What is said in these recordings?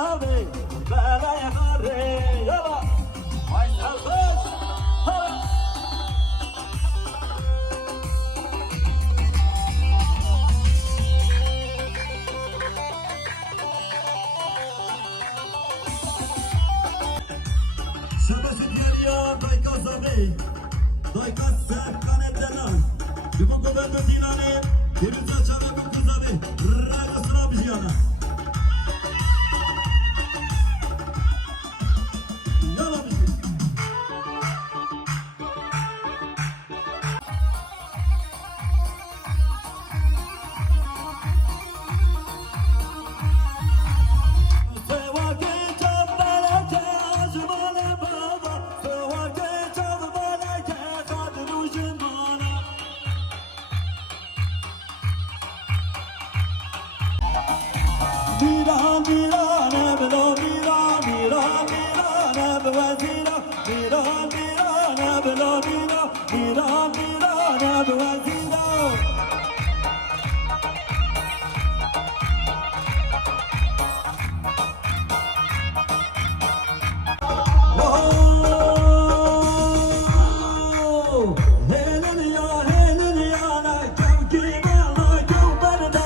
abi bana yakarı yala vay sarhoş ha. Şabaşı diğer ya dayka zabi dayka sen kanetelan bu kadar da dinane Deniz açarı bu kuzabi raga sıra bir yana yala bir şey Mira, mira, neblo, mira, mira, mira, neblo, mira, mira, mira, neblo, mira, mira, mira, neblo, mira. Oh, hallelujah, hallelujah, na kavki bana kavbarda.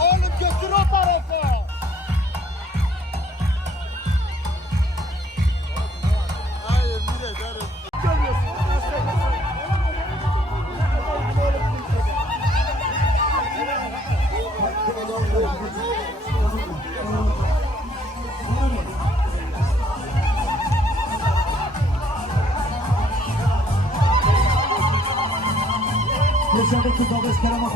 Oğlum götür o tarafa. Hayır bir ederim. Yaşadık ki babız kerama